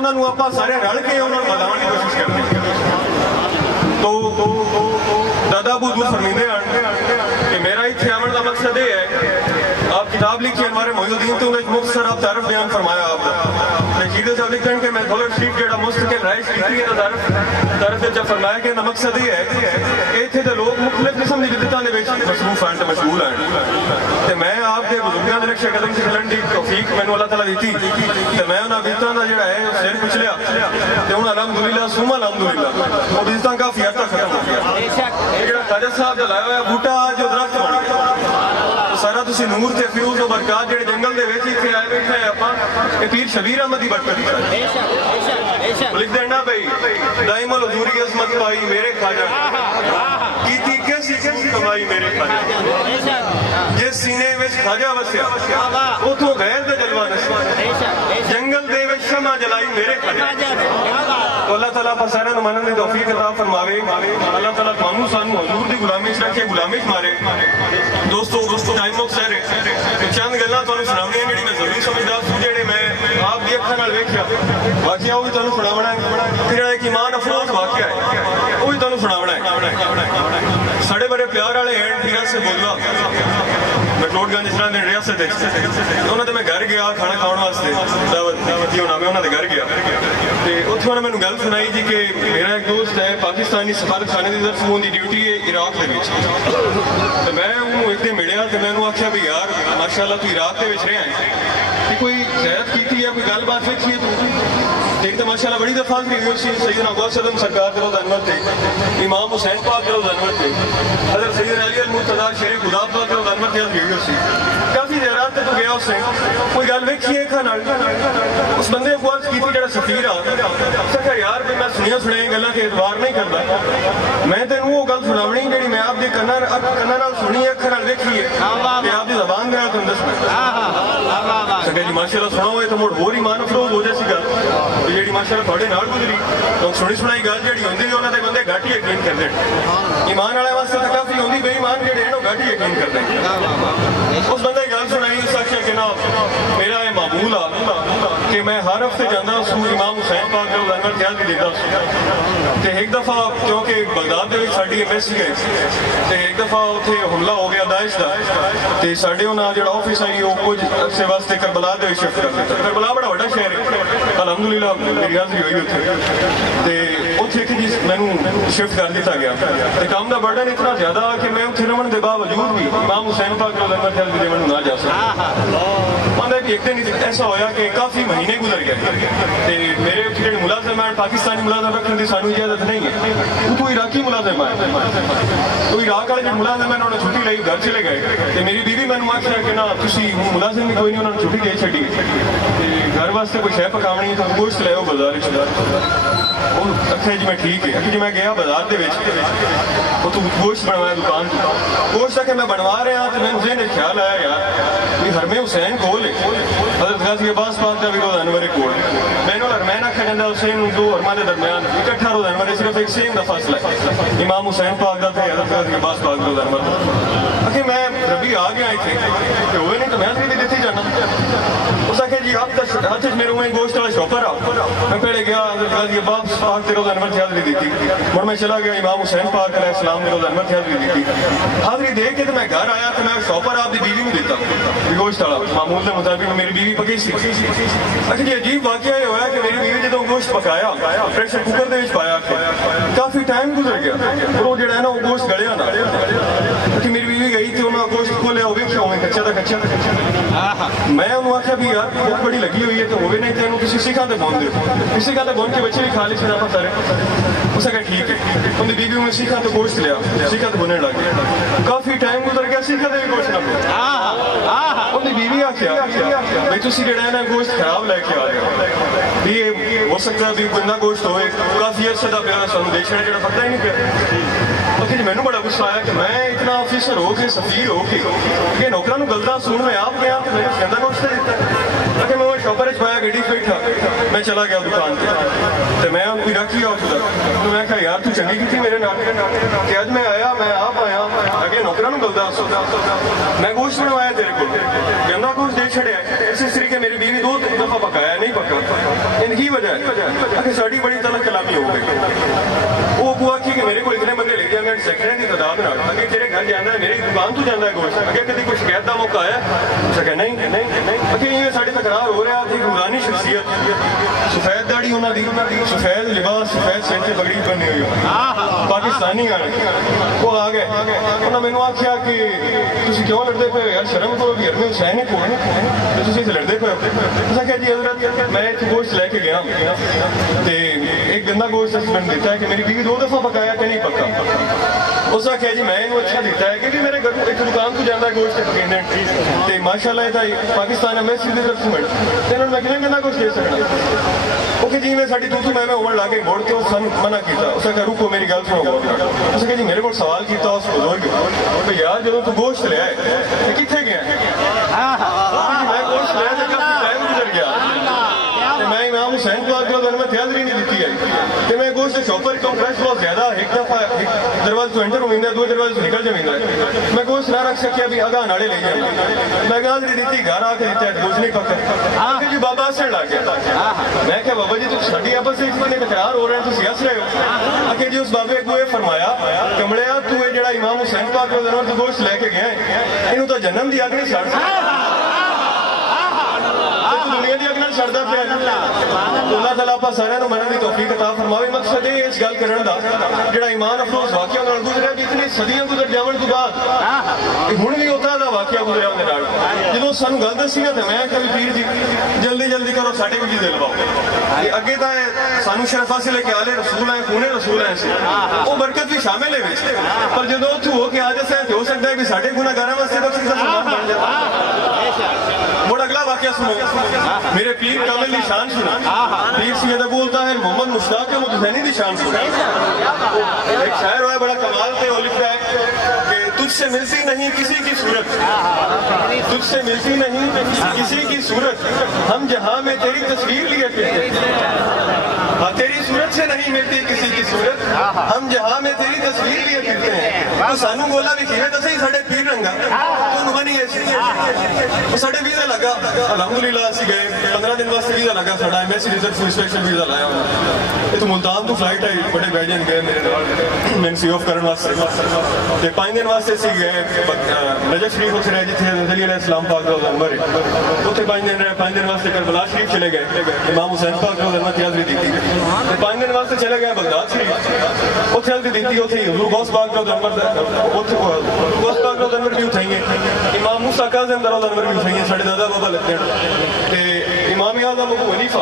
انہوں نے آپ سارے رل کے انہوں نے بدلانے کی کوشش کرتے ہیں. تو دادا ابو دو فرمیندے کہ میرا اتنے آمن کا مقصد یہ ہے آپ کتاب لکھی ہمارے محی الدین تو ایک مختصر آپ تعارف بیان فرمایا آپ کا چیزیں صاحب لکھتے ہیں کہ میں دولت شریف جہاں مستقل رہائش کی ہے تعارف جب فرمایا کہ مقصد یہ ہے کہ اتنے تو لوگ مختلف قسم کی بدتوں کے مصروف ہیں مشغول ہیں تو میں آپ کے بزرگوں کے نقشے قدم سے چلن کی توفیق مینو اللہ تعالیٰ دیتی تو میں انہوں بدتوں کا جڑا ہے سر پوچھ لیا تو ہوں الحمدللہ سوما الحمدللہ وہ بدتاں کافی حد تک ختم ہو گیا. یہ جڑا خواجہ صاحب کا لایا ہوا بوٹا جو درخت بن گیا سارا تسی نور تے فیوز و برکات جڑے جنگل دے وچ اتنے آئے بیٹھے ہیں اپاں کہ پیر شبیر احمد دی برکت لکھ دینا بھائی دائم الحضوری عظمت پائی میرے خواجہ کیتی کیسی کیسی کمائی میرے خواجہ جس سینے وچ خواجہ وسیا اتوں غیر دا جلوہ نسیا جنگل دے وچ شمع جلائی میرے خواجہ. تو اللہ تعالیٰ پر سارے نمانن دی توفیق عطا فرماوے. اللہ تعالیٰ تمام سانو حضور دی غلامی وچ رکھے غلامی وچ مارے. دوستو ٹائم مختصر ہے چند گلاں تانوں سناونیاں جڑی میں ضروری سمجھدا جڑے میں آپ دی اکھاں نال ویکھیا واقعہ وہ بھی تانوں سناونا ہے. پھر ایک ایمان افروز واقعہ ہے وہ بھی تانوں سناونا ہے. ساڈے بڑے پیار والے ہیں پیرا سے بولوا مکلوڈ گنج جس دن ریاست انہوں نے میں گھر گیا کھانا کھاؤ واسطے دعوت ہونا میں انہوں نے گھر گیا تو اتنے انہوں نے مجھے گل سنائی جی کہ میرا ایک دوست ہے پاکستانی سفارت خانے کی طرف ان کی ڈیوٹی ہے عراق کے تو میں انہوں ایک دن ملیا تو میں انہوں آخیا بھی یار ماشاء اللہ تو عراق کے رہا ہے کوئی زیارت کی ہے کوئی گل بات ویکھی ہے ایک تو ماشاء اللہ بڑی دفعہ ہوئی سی سیدنا غوث اعظم سرکار کے روز انور تھے امام حسین پاک کے روز انور تھے حضرت سیدنا علی المرتضیٰ شیر خدا پاک کے روز انور تھے ہوئی سی کافی زیارات تو گیا اس سے کوئی گل ویکھی ہے اس بندے کو عرض کی تھی جڑا سفیر آ یار میں سنیا سنیا گلاں کے اعتبار نہیں کرتا میں تینوں وہ گل سناونی جڑی میں آپ کے کنا نال سنی ہے اکھاں نال ویکھی ہے کہ آپ کی زبان دے نال تم دسنا کہ جی ماشاء اللہ سنا ہوئے تو مڑ ہور ایمان افروز ہو جائے گل جی ماشاء اللہ تھوڑے نال گزری لوگ سنی سنائی گل جی ہوتی انہوں نے بندے گھٹ ہی یقین کرتے ایمان والے واسطے تو کافی ہوتی بے ایمان جہے ہیں وہ گھٹ ہی یقین کرتے ہیں. اس بندے گل سنائی اس آخیا کہ نا میرا یہ معمول آ کہ میں ہر ہفتے جانا اس امام حسین پاک کے لنگر خیال بھی دیتا کہ ایک دفعہ کیونکہ بغداد کے ساری ایمبیسی گئی تو ایک دفعہ اتنے حملہ ہو گیا داعش کا تو سارے انہوں نے جو آفس آئی وہ کچھ عرصے واسطے کربلا دے شفٹ کر دیتا. کربلا بڑا بڑا شہر ہے الحمدللہ میری حاضری ہوئی اتنے اتنے جی مینوں شفٹ کر دیتا گیا تو کام کا برڈن اتنا زیادہ کہ میں اتنے رہن کے باوجود بھی امام حسین پاک کے لنگر خیال بھی دیون نہ جا سکتا. ایک دن ایسا ہوا کہ کافی مہینے گزر گئے میرے جو ملازم ہیں پاکستانی ملازم رکھنے کی سانو اجازت نہیں ہے تو عراقی ملازم ہے تو عراق والے جو ملازم ہیں انہوں نے چھٹی لائی گھر چلے گئے تو میری بیوی میں نے آخیا کہ نا تھی ملازم بھی کوئی نہیں انہوں نے چھٹی دے چڑی گھر واسطے کوئی شہ پکاونی ہے تو گوشت لے آؤ بازار اچھا جی میں ٹھیک ہے جی میں گیا بازار کے وہ تو گوشت بنوایا دکان گوشت آ کے میں بنوا رہا تو میں مجھے خیال آیا یار بھی حرم حسین کول ہے حضرت غازی عباس پاک کا بھی روز انور کول میں نے حرمین آخیا جاتا حسین دو حرما کے درمیان اکٹھا روز انور صرف ایک سیم کا فاصلہ ہے امام حسین پاک کا تھے حضرت غازی عباس پاک روز انور آخر میں ربی آ گیا اتنے ہوئے نہیں تو میں بھی دیتی جانا اس آخر جی آپ ہاتھ میرے میں گوشت والا شاپر آ میں پہلے گیا حضرت غازی عباس پاک کے روز انور کی حاضری دی تھی اور میں چلا گیا امام حسین پاک علیہ السلام کے روز انور کی حاضری دی تھی حاضری دے کے تو میں گھر آیا تو میں شاپر آپ کی بیوی میں دیتا گوشت والا معمول کے مطابق میری بیوی پکی سی. اچھا جی عجیب واقعہ یہ ہوا کہ میری بیوی جب گوشت پکایا پریشر کوکر دے وچ پایا کافی ٹائم گزر گیا اور وہ جڑا ہے نا وہ گوشت گلیا نہ کہ میری بیوی گئی تھی انہوں نے گوشت کھولیا وہ ویکھیا ہوئے کچا تھا کچا میں انہوں آخیا بھی یار بہت بڑی لگی ہوئی ہے تو ہوئے نہیں تو کسی سیکھاں تے بون دو سیکھاں تے بون کے بچے بھی کھا لی سارا سارے اس نے کہا ٹھیک ہے انہوں نے بیوی میں سیکھاں تے گوشت لیا سیکھاں تے بننے لگ گیا کافی ٹائم گزر گیا سیکھاں تے بھی گوشت نہ بنے انہیں بیوی آخیا بھائی تھی جڑا ہے نا گوشت خراب لے کے آ گیا بھی یہ ہو سکتا ہے بھی گندا گوشت ہوئے کافی عرصے کا پیا سانو دیکھنا جڑا پتہ ہی نہیں پیا کہ مینوں بڑا غصہ آیا کہ میں اتنا آفیسر ہو کے سفیر ہو کے نوکراں نوں گلدا سن میں آپ گیا تو میں گندا گوشت دیتا کہ میں وہ شاپر پایا گڈی بیٹھا میں چلا گیا دکان پہ تو میں کوئی رکھی آفیسر میں کہا یار تو چنگی کی تھی میرے نال کہ اج میں آیا میں آپ آیا اگے نوکراں نوں گلدا میں گوشت بنوایا تیرے کو گندا گوشت دے چھڑیا اسی طریقے میری بیوی دفعہ پکایا نہیں پکا ان کی وجہ ہے کہ ساری بڑی طرح کلامی ہو گئی وہ ابو آخی کہ میرے کو اتنے بندے لے گیا میں سیکنڈ کی تعداد نہ اگے تیرے گھر جانا ہے میری دکان تو جانا ہے گوشت اگے کدی کوئی شکایت کا موقع آیا اسے کہ نہیں اگے یہ ساری تکرار ہو رہا ایک نورانی شخصیت سفید داڑھی انہوں دی سفید لباس سفید سر سے پگڑی بنی ہوئی پاکستانی آنے وہ آ گئے انہوں نے مینوں آخیا کہ تسی کیوں لڑتے پے یار شرم کرو بھی ارمی حسین ہی کون تو تسی لڑتے پے اسا کہ جی حضرت میں ایک گوشت لے کے گیا تے ایک گندا گوشت اس نے دیتا ہے کہ میری بیوی 2 دفعہ پکایا کہ نہیں پکا اس آخیا جی میں اچھا دیتا ہے کہ میرے گھر ایک دکان تو جانا ہے گوشت پکینے تے ماشاءاللہ یہ پاکستان ہے میں سیدھے ریسٹورنٹ تے انہوں نے کہنا گندا گوشت دے سکنا وہ کہ جی میں ساری تو میں عمر لا کے موڑ کے سن منع کیتا اس نے کہا رکو میری گل سنو غور کر اس نے کہا جی میرے کو سوال کیتا اس بزرگ کہ یار جب تو گوشت لیا ہے تو کتنے گیا میں گوشت لیا تو ٹائم گزر گیا میں امام حسین کو آج میں تیازری نہیں دیتی ہے کہ میں گوشت شاپر کا فریش بہت زیادہ ایک دفعہ دروازے تو انٹر ہوئی 2 دروازے سے نکل جائیں میں گوشت نہ رکھ سکیا بھی اگاں ناڑے لے جائیں میں گاز نہیں دیتی گھر آ کے دیتا ہے گوشت نہیں پکا جی بابا سے لا گیا میں کہا بابا جی تو ساڈی آپس سے اتنے تکرار ہو رہے ہیں تو ہس رہے ہو کہ جی اس بابے کو یہ فرمایا کمڑیا تو یہ جڑا امام حسین پاک تو گوشت لے کے گیا ہے انہوں تو جنم دی اگ نہیں چھڑ دنیا دی اگ نال چھڑدا پیا اللہ تعالیٰ آپ سارے منع کی توفیق عطا فرماوے مقصد ہے اس گل کرن دا جڑا ایمان افروز واقعہ نال گزریا کہ اتنی صدیاں گزر جاون تو بعد ہن بھی اوتھا دا واقعہ گزریا اون دے نال جدوں سانوں گل دسی نا تے میں کہ پیر جی جلدی کرو ساڈے بھی دل پاؤ یہ اگے تا سانوں شرف حاصل ہے کہ آلے رسول ہیں کونے رسول ہیں وہ برکت بھی شامل ہے وچ پر جدوں اوتھوں ہو کے آ جسے ہو سکتا ہے کہ ساڈے گناہگاراں واسطے بخشش دا سبب بن جائے مڑ اگلا واقعہ سنو میرے پیر کامل کی شان سنا پیر سید ابو الطاہر محمد مشتاق مدثینی کی شان سنا ایک شاعر ہوا ہے بڑا کمال تے وہ لکھتا ہے کہ تجھ سے ملتی نہیں کسی کی صورت تجھ سے ملتی نہیں کسی کی صورت ہم جہاں میں تیری تصویر لیے پھرتے ہاں تیری صورت سے نہیں ملتی کسی کی صورت ہم جہاں میں تیری تصویر لیے پھرتے ہیں تو سانو بولا بھی کھیوے تو صحیح ساڑھے پیر رنگا تو نمانی ایسی وہ ساڑھے ویزا لگا الحمدللہ اسی گئے 15 دن واسطے ویزا لگا ساڑھا M S C resort inspection visa لایا یہ تو ملتان تو فلائٹ آئی بڑے بیجن گئے میرے نال میں سی آف کرن واسطے 5 دن واسطے سی گئے نجف شریف اتنے رہے جتنے نبی علیہ السلام پاک کا عمر ہے اتنے 5 دن رہے 5 دن واسطے کربلا شریف چلے گئے امام حسین پاک کا عمر تیازری دی تھی 5 دن واسطے چلے گئے بغداد شریف اتنے حضرت دی تھی اتنے حضور غوث پاک کا عمر غوث پاک کا عمر بھی اٹھائیے امام موسیٰ کاظم کا عمر بھی اٹھائیے ساڑھے دادا بابا لگتے ہیں امام اعظم ابو حنیفہ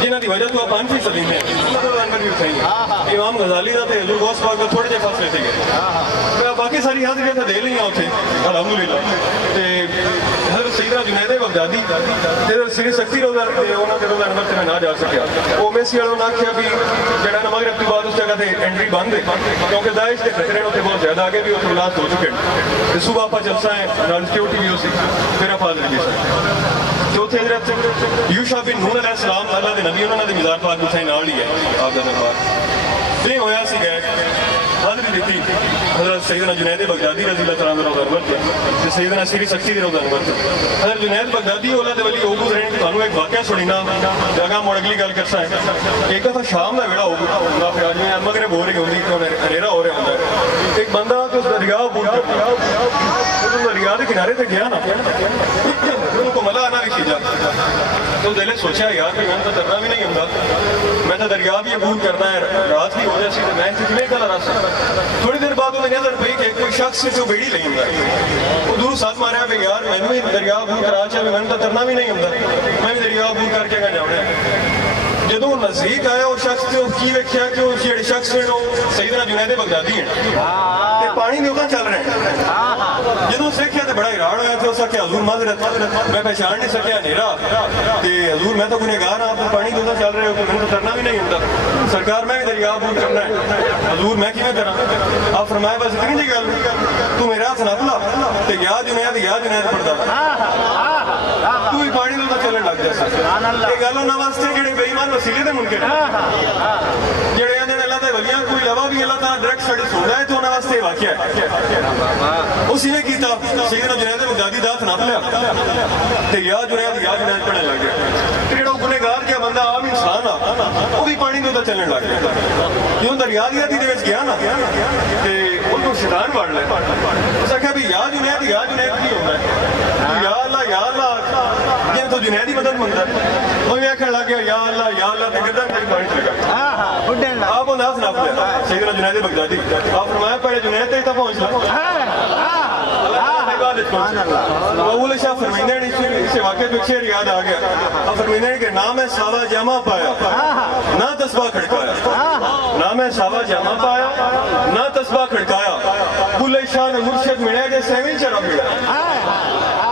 جنہ دی وجہ تو آپ 5% ہیں انہوں نے عمر بھی اٹھائیے امام غزالی دا تے حضور غوث پاک کا تھوڑے جے فاصلے تھے گئے باقی ساری حاضریاں تو دے لیں اتنے الحمدللہ حضرت سیدنا جنید بغدادی حضرت سری سکتی روزہ انہوں نے روزہ نمبر سے میں نہ جا سکیا وہ میسی والوں نے آخیا بھی جڑا نا مغرب تو بعد اس جگہ تے انٹری بند ہے کیونکہ داعش کے خطرے ہوتے بہت زیادہ آگے بھی اتنے بلاست ہو چکے ہیں صبح آپ جلسہ ہیں نال سیکورٹی بھی ہو سی پھر حاضر بھی سی چوتھے حضرت یوشع بن نون علیہ السلام اللہ دے نبی انہوں نے مزار پاک اتنے نال ہی ہے آپ کا دربار یہ ہویا سی گئے حاضری دیتی حضرت سیدنا جنید بغدادی رضی اللہ تعالیٰ عنہ روزہ نمبر تھے سیدنا سری سکتی دی روزہ نمبر تھے حضرت جنید بغدادی اولا دے ولی اوگو زرین کہ تانوں ایک واقعہ سنینا جگہ موڑ اگلی گل کرسا ہے ایک دفعہ شام دا ویڑا ہوگا پھر آج میں مغرب ہو رہی ہوندی تو انیرا ہو رہا ہوندا ایک بندہ تو اس دریا بول اس دریا دے کنارے تے گیا نا انہوں کو ملا آنا بھی کھیجا تو دلے سوچا یار کہ میں تو ترنا بھی نہیں ہوں میں تو دریا بھی عبور کرنا ہے رات بھی ہو جاسی میں کتنے کا راستا تھوڑی دیر بعد انہیں نظر پئی کہ کوئی شخص سے جو بیڑی لیں گا وہ دور ساتھ ماریا پہ یار میں نے دریا عبور کرا چاہے میں نے تو ترنا بھی نہیں ہوں میں بھی دریا عبور کر کے جاؤں جدو نزدیک آیا وہ شخص سے کی ویکھیا کہ وہ جڑے شخص ہیں وہ سیدنا جنید بغدادی ہیں پانی نہیں اتنا چل رہے ہیں جدو سیکھیا تو بڑا حیران ہوا تو اس کہ حضور معذرت میں پہچان نہیں سکیا نیرا کہ حضور میں تو گنہگار ہوں آپ پانی اتنا چل رہے ہو تو میں تو ترنا بھی نہیں ہوتا سرکار میں بھی دریا عبور کرنا ہے حضور میں کیوں کرا آپ فرمایا بس اتنی جی گل تو میرے ہاتھ نہ بلا تو یا جنید پڑھتا تو بھی پانی اتنا چلن لگ جائے یہ گل انہوں واسطے جڑے بے ایمان وسیلے دے منکر جڑے اللہ دے ولیاں کوئی علاوہ بھی اللہ تعالیٰ ڈائریکٹ سٹڈی سننا ہے تو انہوں واسطے واقعہ ہے اسی نے کیتا سیدنا جنید بغدادی دات ناپ لیا تے یا جنید پڑھنے لگ گیا تے جڑا گنہگار کیا بندہ عام انسان وہ بھی پانی دے چلنے لگ گیا جو دریا دے وچ گیا نا تے ان کو شیطان وڑ لے اس آخیا بھی یا جنید کی ہوتا ہے یا اللہ جن تو جنید ہی مدد منگتا ہے وہ میں آخر لگ گیا یا اللہ تے گردن تک پانی چلے گا آپ انداز ناپ لیا سیدنا جنید بغدادی آپ فرمایا پہلے جنید تے پہنچ لیا مقبول شاہ فرمیندے نے اسے واقعے پیچھے یاد آ گیا اب فرمیندے نے کہ نہ میں ساوا جامہ پایا نہ تسبیح کھڑکایا نہ میں ساوا جامہ پایا نہ تسبیح کھڑکایا بلے شاہ نے مرشد ملے جے سیویں چرا ملا